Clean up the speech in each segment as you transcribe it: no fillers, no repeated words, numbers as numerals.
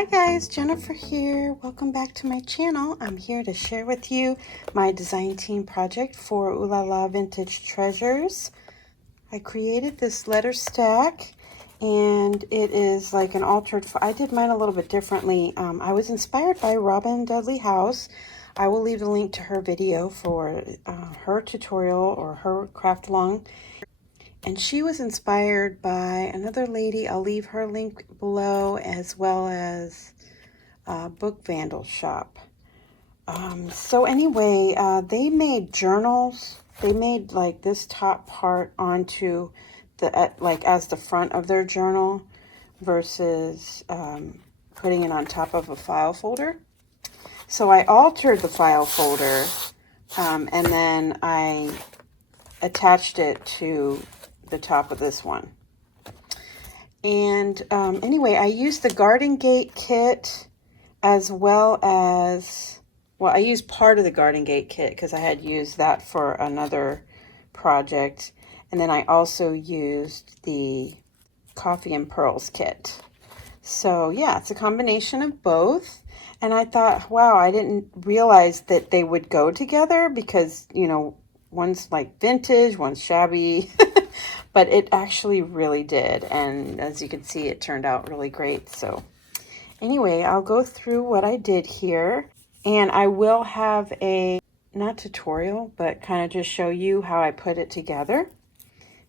Hi guys, Jennifer here. Welcome back to my channel. I'm here to share with you my design team project for OohLaLa Vintage Treasures. I created this letter stack and it is like an altered, I did mine a little bit differently. I was inspired by Robin Dudley House. I will leave the link to her video for her tutorial or her craft along. And she was inspired by another lady. I'll leave her link below, as well as Book Vandal Shop. So anyway, they made journals. They made like this top part onto the like as the front of their journal versus putting it on top of a file folder. So I altered the file folder and then I attached it to the top of this one. And anyway, I used the Garden Gate kit as well as, well, I used part of the Garden Gate kit because I had used that for another project. And then I also used the Coffee and Pearls kit. So yeah, it's a combination of both. And I thought, wow, I didn't realize that they would go together because, you know, one's like vintage, one's shabby. But it actually really did, and as you can see, it turned out really great. So anyway, I'll go through what I did here, and I will have a, not tutorial, but kind of just show you how I put it together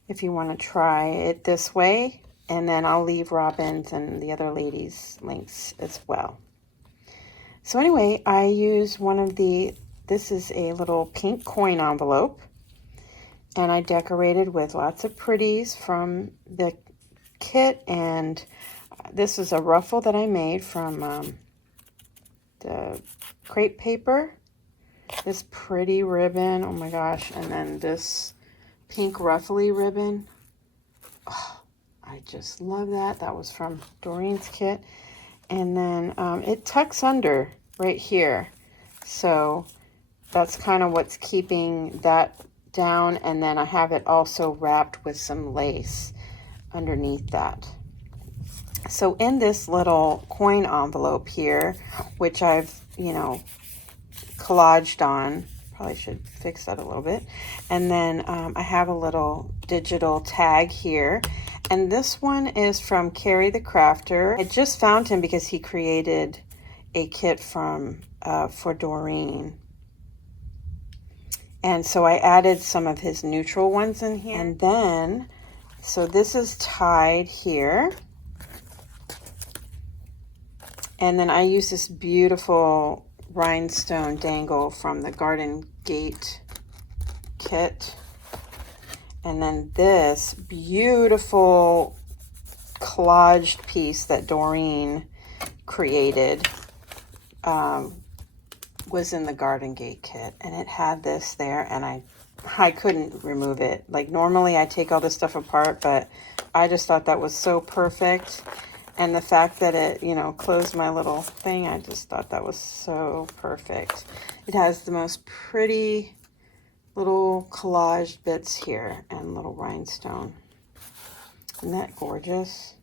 if you want to try it this way. And then I'll leave Robin's and the other ladies' links as well. So anyway, I use one of the, this is a little pink coin envelope. And I decorated with lots of pretties from the kit. And this is a ruffle that I made from the crepe paper. This pretty ribbon, oh my gosh. And then this pink ruffly ribbon. Oh, I just love that. That was from Doreen's kit. And then it tucks under right here. So that's kind of what's keeping that down, and then I have it also wrapped with some lace underneath that. So in this little coin envelope here, which I've, you know, collaged on, probably should fix that a little bit, and then I have a little digital tag here, and this one is from Ceri the Crafter. I just found him because he created a kit from for Doreen. And so I added some of his neutral ones in here. And then, so this is tied here. And then I use this beautiful rhinestone dangle from the Garden Gate kit. And then this beautiful collaged piece that Doreen created was in the Garden Gate kit, and it had this there, and I couldn't remove it. Like normally I take all this stuff apart, but I just thought that was so perfect. And the fact that it, you know, closed my little thing, I just thought that was so perfect. It has the most pretty little collaged bits here and little rhinestone. Isn't that gorgeous?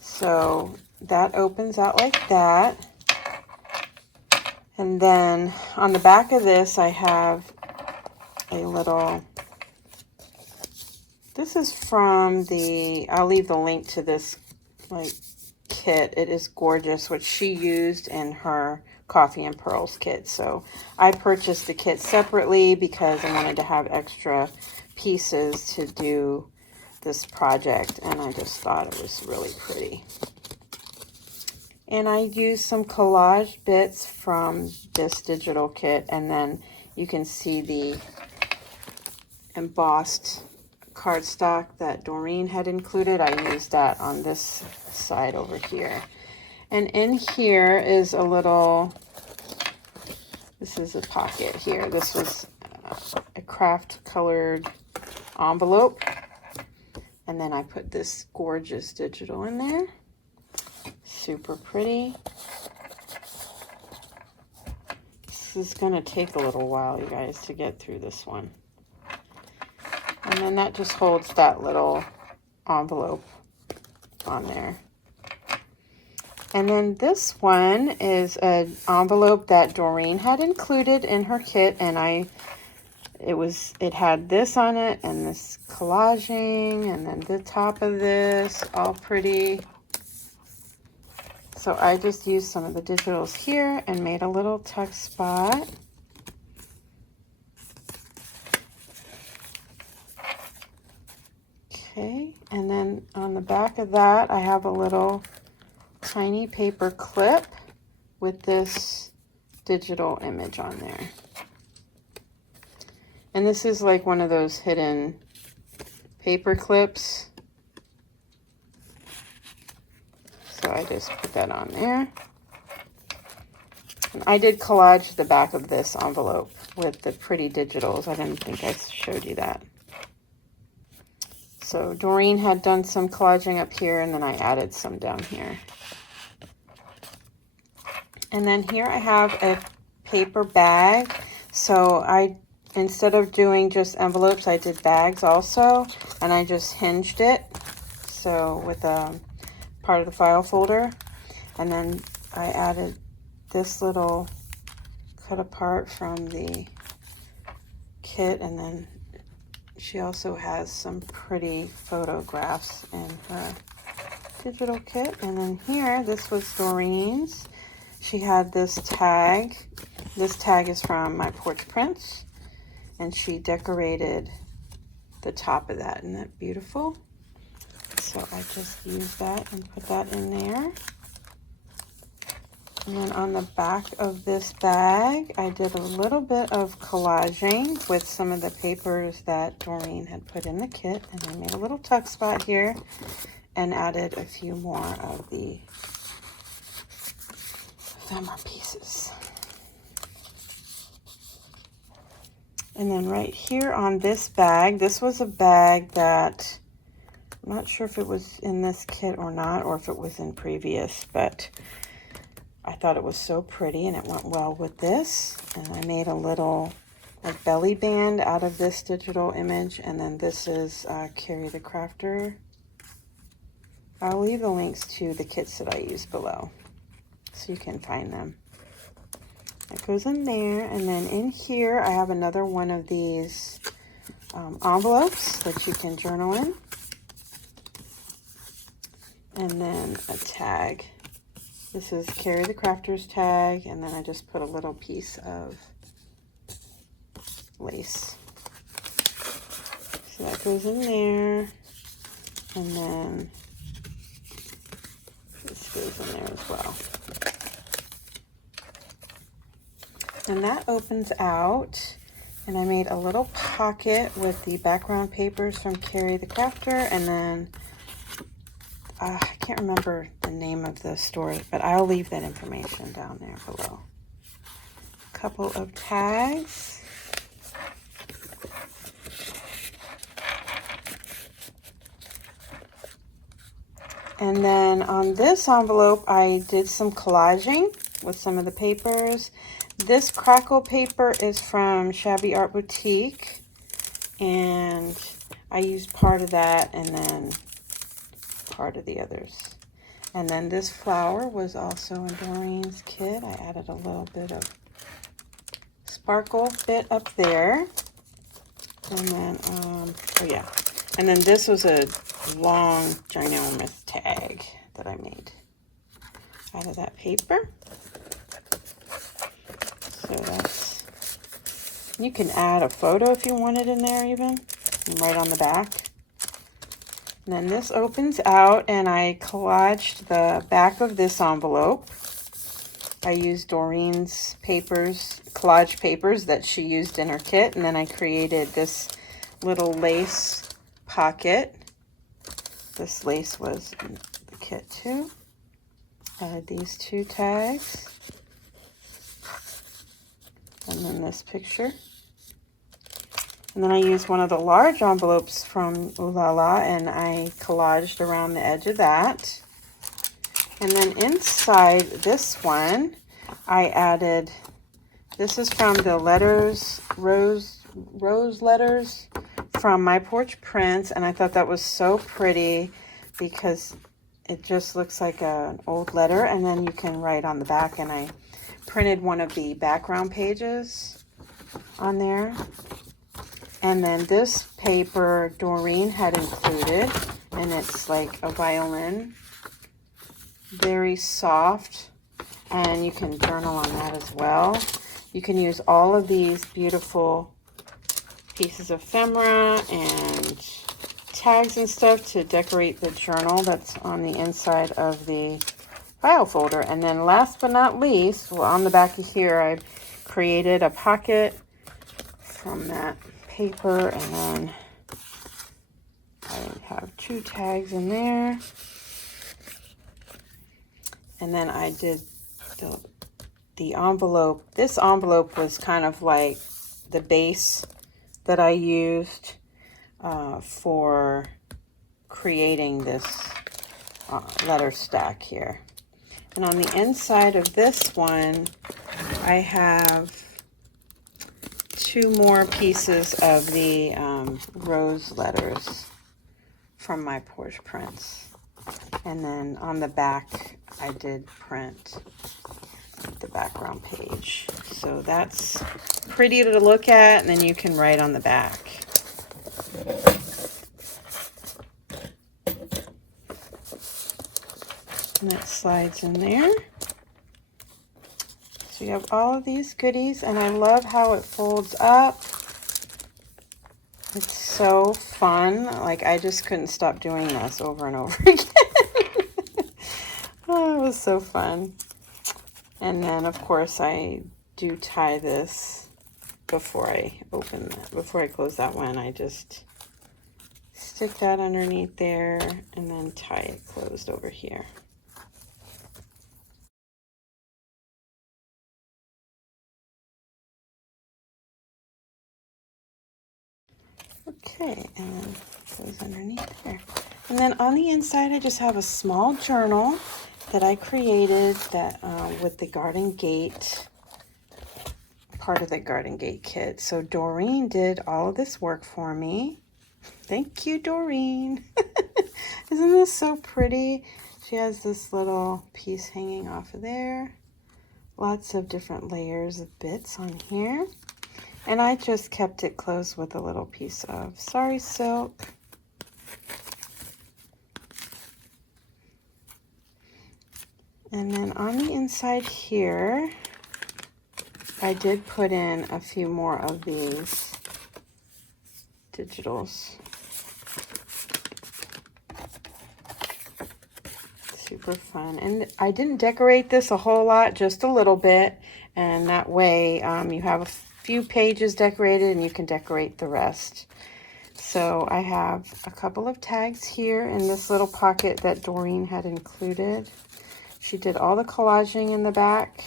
So that opens out like that. And then on the back of this, I have a little, this is from the, I'll leave the link to this like kit. It is gorgeous, which she used in her Coffee and Pearls kit. So I purchased the kit separately because I wanted to have extra pieces to do this project. And I just thought it was really pretty. And I used some collage bits from this digital kit, and then you can see the embossed cardstock that Doreen had included. I used that on this side over here. And in here is a little, this is a pocket here. This was a craft colored envelope. And then I put this gorgeous digital in there. Super pretty. This is going to take a little while, you guys, to get through this one. And then that just holds that little envelope on there. And then this one is an envelope that Doreen had included in her kit, and it had this on it and this collaging, and then the top of this, all pretty. So I just used some of the digitals here and made a little tuck spot. Okay, and then on the back of that, I have a little tiny paper clip with this digital image on there. And this is like one of those hidden paper clips. So I just put that on there. And I did collage the back of this envelope with the pretty digitals. I didn't think I showed you that. So Doreen had done some collaging up here, and then I added some down here. And then here I have a paper bag. So instead of doing just envelopes, I did bags also, and I just hinged it. So with a part of the file folder, and then I added this little cut apart from the kit, and then she also has some pretty photographs in her digital kit. And then here, this was Doreen's. She had this tag. This tag is from my Porch Prints, and she decorated the top of that. Isn't that beautiful? So I just used that and put that in there. And then on the back of this bag, I did a little bit of collaging with some of the papers that Doreen had put in the kit. And I made a little tuck spot here and added a few more of the ephemera pieces. And then right here on this bag, this was a bag that I'm not sure if it was in this kit or not, or if it was in previous, but I thought it was so pretty and it went well with this. And I made a little like belly band out of this digital image. And then this is Ceri the Crafter. I'll leave the links to the kits that I used below so you can find them. That goes in there. And then in here, I have another one of these envelopes that you can journal in. And then a tag. This is Ceri the Crafter's tag, and then I just put a little piece of lace. So that goes in there, and then this goes in there as well. And that opens out, and I made a little pocket with the background papers from Ceri the Crafter, and then I can't remember the name of the store, but I'll leave that information down there below. A couple of tags. And then on this envelope, I did some collaging with some of the papers. This crackle paper is from Shabby Art Boutique, and I used part of that and then part of the others. And then this flower was also in Doreen's kit. I added a little bit of sparkle bit up there. And then, oh yeah. And then this was a long, ginormous tag that I made out of that paper. So that's, you can add a photo if you want it in there even, and right on the back. And then this opens out, and I collaged the back of this envelope. I used Doreen's papers, collage papers that she used in her kit, and then I created this little lace pocket. This lace was in the kit too. Added these two tags. And then this picture. And then I used one of the large envelopes from OohLaLa, and I collaged around the edge of that. And then inside this one, I added, this is from the letters, rose letters from my Porch Prints, and I thought that was so pretty because it just looks like an old letter, and then you can write on the back, and I printed one of the background pages on there. And then this paper Doreen had included, and it's like a violin, very soft, and you can journal on that as well. You can use all of these beautiful pieces of ephemera and tags and stuff to decorate the journal that's on the inside of the file folder. And then last but not least, well, on the back of here, I created a pocket from that paper, and then I have 2 tags in there. And then I did the envelope. This envelope was kind of like the base that I used for creating this letter stack here. And on the inside of this one, I have 2 more pieces of the rose letters from my Porch Prints. And then on the back, I did print the background page. So that's pretty to look at, and then you can write on the back. And that slides in there. So you have all of these goodies, and I love how it folds up. It's so fun. Like, I just couldn't stop doing this over and over again. Oh, it was so fun. And then, of course, I do tie this before I open that. Before I close that one, I just stick that underneath there and then tie it closed over here. Okay, and then goes underneath there. And then on the inside, I just have a small journal that I created that with the garden gate, part of the garden gate kit. So Doreen did all of this work for me. Thank you, Doreen. Isn't this so pretty? She has this little piece hanging off of there. Lots of different layers of bits on here. And I just kept it closed with a little piece of sari silk. And then on the inside here, I did put in a few more of these digitals. Super fun. And I didn't decorate this a whole lot, just a little bit. And that way you have a few pages decorated and you can decorate the rest. So I have a couple of tags here in this little pocket that Doreen had included. She did all the collaging in the back.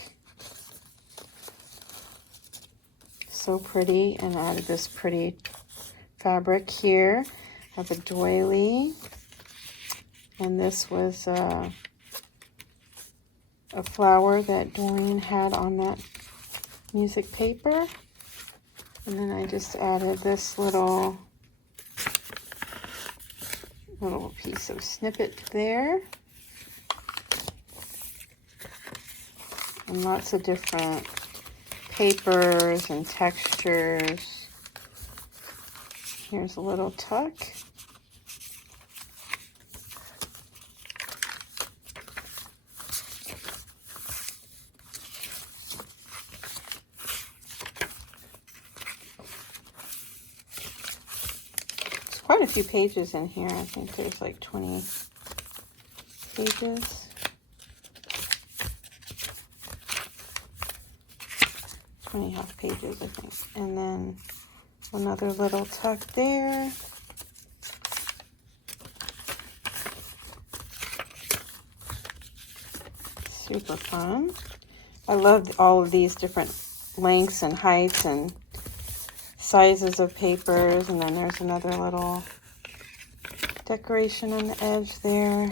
So pretty, and added this pretty fabric here. I have a doily, and this was a flower that Doreen had on that music paper. And then I just added this little piece of snippet there. And lots of different papers and textures. Here's a little tuck. There's quite a few pages in here. I think there's like 20 pages. 20 pages, I think. And then another little tuck there. Super fun. I love all of these different lengths and heights and sizes of papers. And then there's another little decoration on the edge there.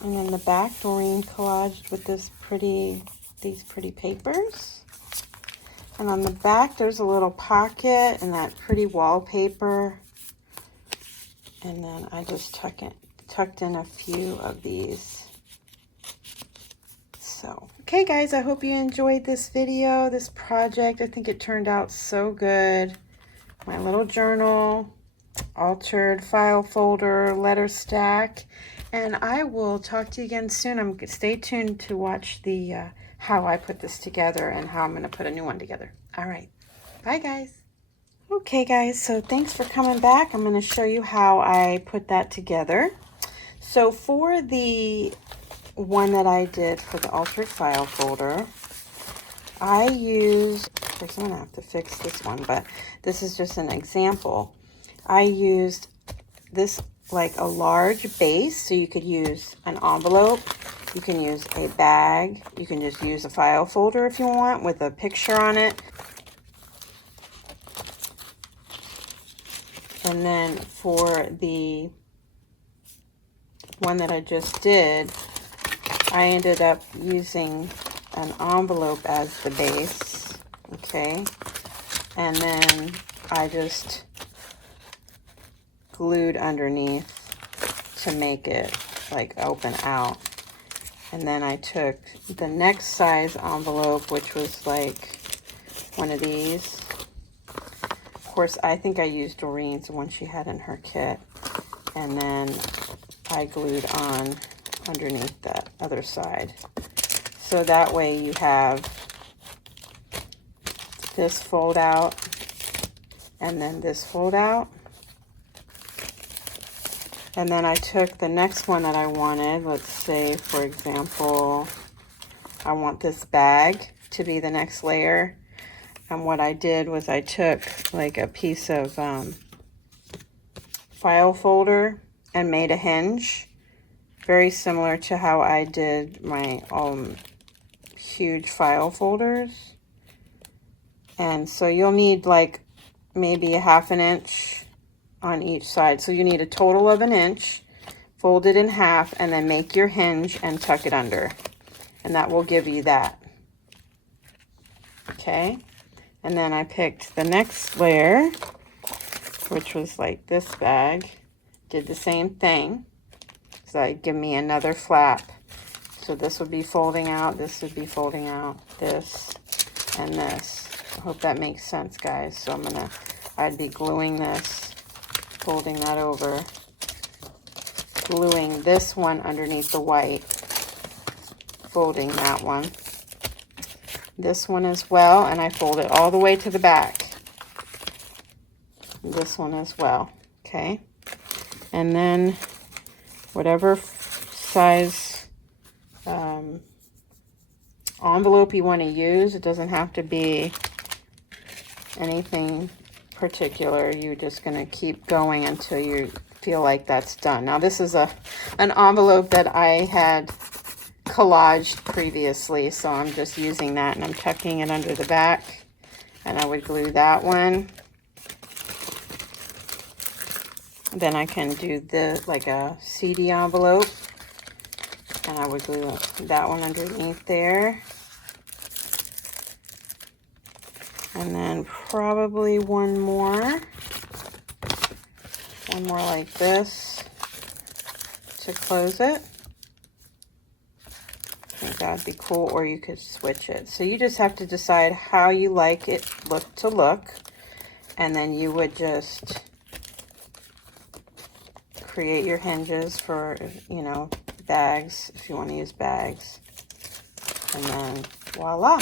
And then the back, Doreen collaged with these pretty papers. And on the back, there's a little pocket and that pretty wallpaper And then I just tucked in a few of these. So, okay guys, I hope you enjoyed this video, this project. I think it turned out so good. My little journal, altered file folder, letter stack, and I will talk to you again soon. Stay tuned to watch the how I put this together and how I'm going to put a new one together. All right, bye guys. Okay guys, so thanks for coming back. I'm going to show you how I put that together. So for the one that I did for the altered file folder, I used, of course I'm going to have to fix this one, but this is just an example. I used this like a large base, so you could use an envelope, you can use a bag, you can just use a file folder if you want with a picture on it. And then for the one that I just did, I ended up using an envelope as the base, okay? And then I just glued underneath to make it like open out. And then I took the next size envelope, which was like one of these. Of course, I think I used Doreen's, the one she had in her kit. And then I glued on underneath that other side. So that way you have this fold out and then this fold out. And then I took the next one that I wanted. Let's say, for example, I want this bag to be the next layer. And what I did was I took like a piece of file folder and made a hinge. Very similar to how I did my huge file folders. And so you'll need like maybe a ½ inch on each side. So you need a total of 1 inch, fold it in half, and then make your hinge and tuck it under. And that will give you that. Okay. And then I picked the next layer, which was like this bag. Did the same thing. So that give me another flap. So this would be folding out, this would be folding out, this and this. I hope that makes sense, guys. So I'd be gluing this, folding that over, gluing this one underneath the white, folding that one, this one as well, and I fold it all the way to the back. This one as well, okay? And then whatever size envelope you want to use, it doesn't have to be anything particular. You're just going to keep going until you feel like that's done. Now this is an envelope that I had collaged previously, so I'm just using that, and I'm tucking it under the back, and I would glue that one. Then I can do like a CD envelope, and I would glue that one underneath there. And then probably one more like this to close it. I think that would be cool, or you could switch it. So you just have to decide how you like it to look, and then you would just create your hinges for, you know, bags, if you want to use bags. And then voila.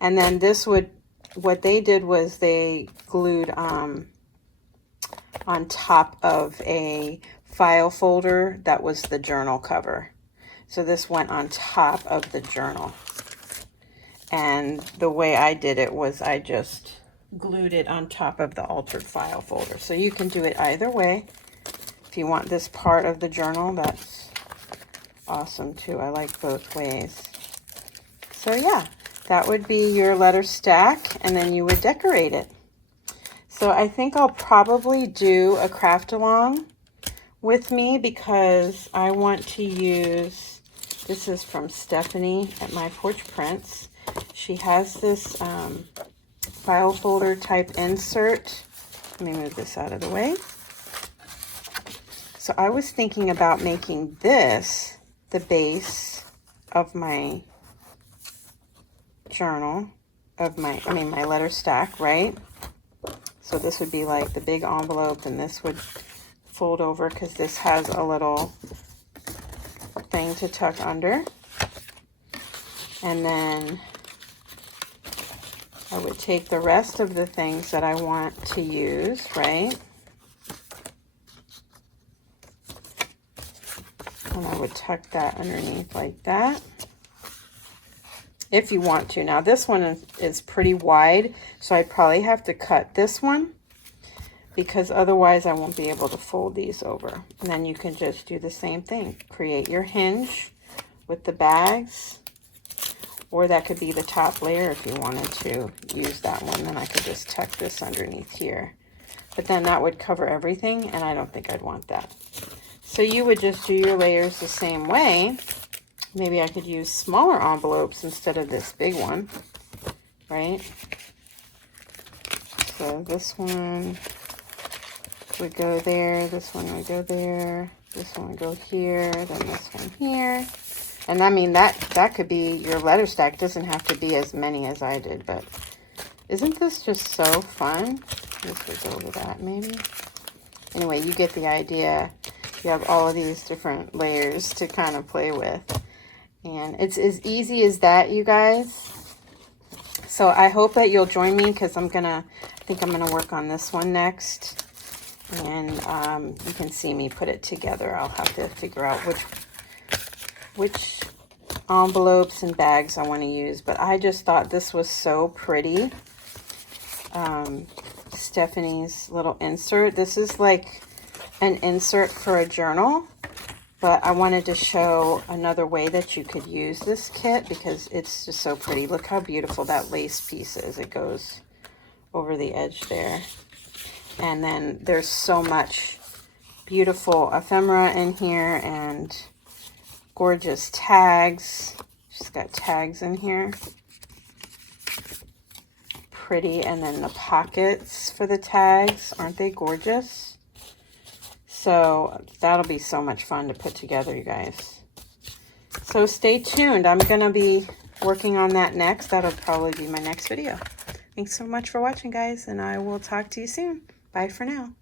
And then this would, what they did was they glued on top of a file folder that was the journal cover. So this went on top of the journal. And the way I did it was I just glued it on top of the altered file folder. So you can do it either way. If you want this part of the journal, that's awesome too. I like both ways. So yeah, that would be your letter stack, and then you would decorate it. So I think I'll probably do a craft along with me, because I want to use, this is from Stephanie at my Porch Prints. She has this file folder type insert. Let me move this out of the way. So I was thinking about making this the base of my journal, my letter stack, right? So this would be like the big envelope, and this would fold over because this has a little thing to tuck under. And then I would take the rest of the things that I want to use, right? And I would tuck that underneath like that, if you want to. Now this one is pretty wide, so I'd probably have to cut this one, because otherwise I won't be able to fold these over. And then you can just do the same thing. Create your hinge with the bags, or that could be the top layer if you wanted to use that one. Then I could just tuck this underneath here. But then that would cover everything, and I don't think I'd want that. So you would just do your layers the same way. Maybe I could use smaller envelopes instead of this big one, right? So this one would go there, this one would go there, this one would go here, then this one here. And I mean, that could be your letter stack. It doesn't have to be as many as I did, but isn't this just so fun? This would go over that maybe. Anyway, you get the idea. You have all of these different layers to kind of play with. And it's as easy as that, you guys. So I hope that you'll join me, because I think I'm gonna work on this one next. And you can see me put it together. I'll have to figure out which envelopes and bags I want to use. But I just thought this was so pretty. Stephanie's little insert. This is like an insert for a journal, but I wanted to show another way that you could use this kit, because it's just so pretty. Look how beautiful that lace piece is. It goes over the edge there. And then there's so much beautiful ephemera in here, and gorgeous tags. She's got tags in here. Pretty. And then the pockets for the tags. Aren't they gorgeous? So that'll be so much fun to put together, you guys. So stay tuned. I'm going to be working on that next. That'll probably be my next video. Thanks so much for watching, guys, and I will talk to you soon. Bye for now.